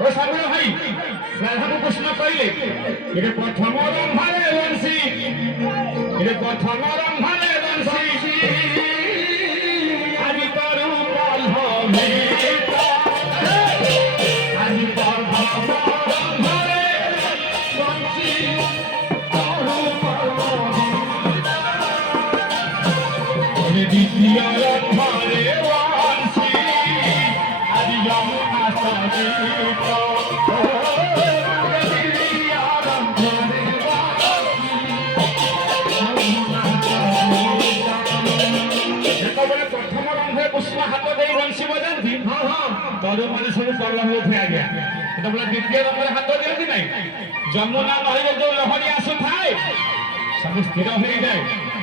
ও সাবুল ভাই রাধাকে প্রশ্ন কইলে এর প্রথম রম্ভারে বংশী এর প্রথম রম্ভারে বংশী আজি তরু কলহমে আজি প্রথম রম্ভারে বংশী তরু কলহমে দ্বিতীয় রম্ভারে বংশী আজি যমুনা সঙ্গীত तोर मैंने सब पड़ला हो थे आगे तो बोला द्वितीय नंबर हाथ दियो कि नहीं जमुना नहर जो लहरी आसु थाए सब स्थिर हो जाए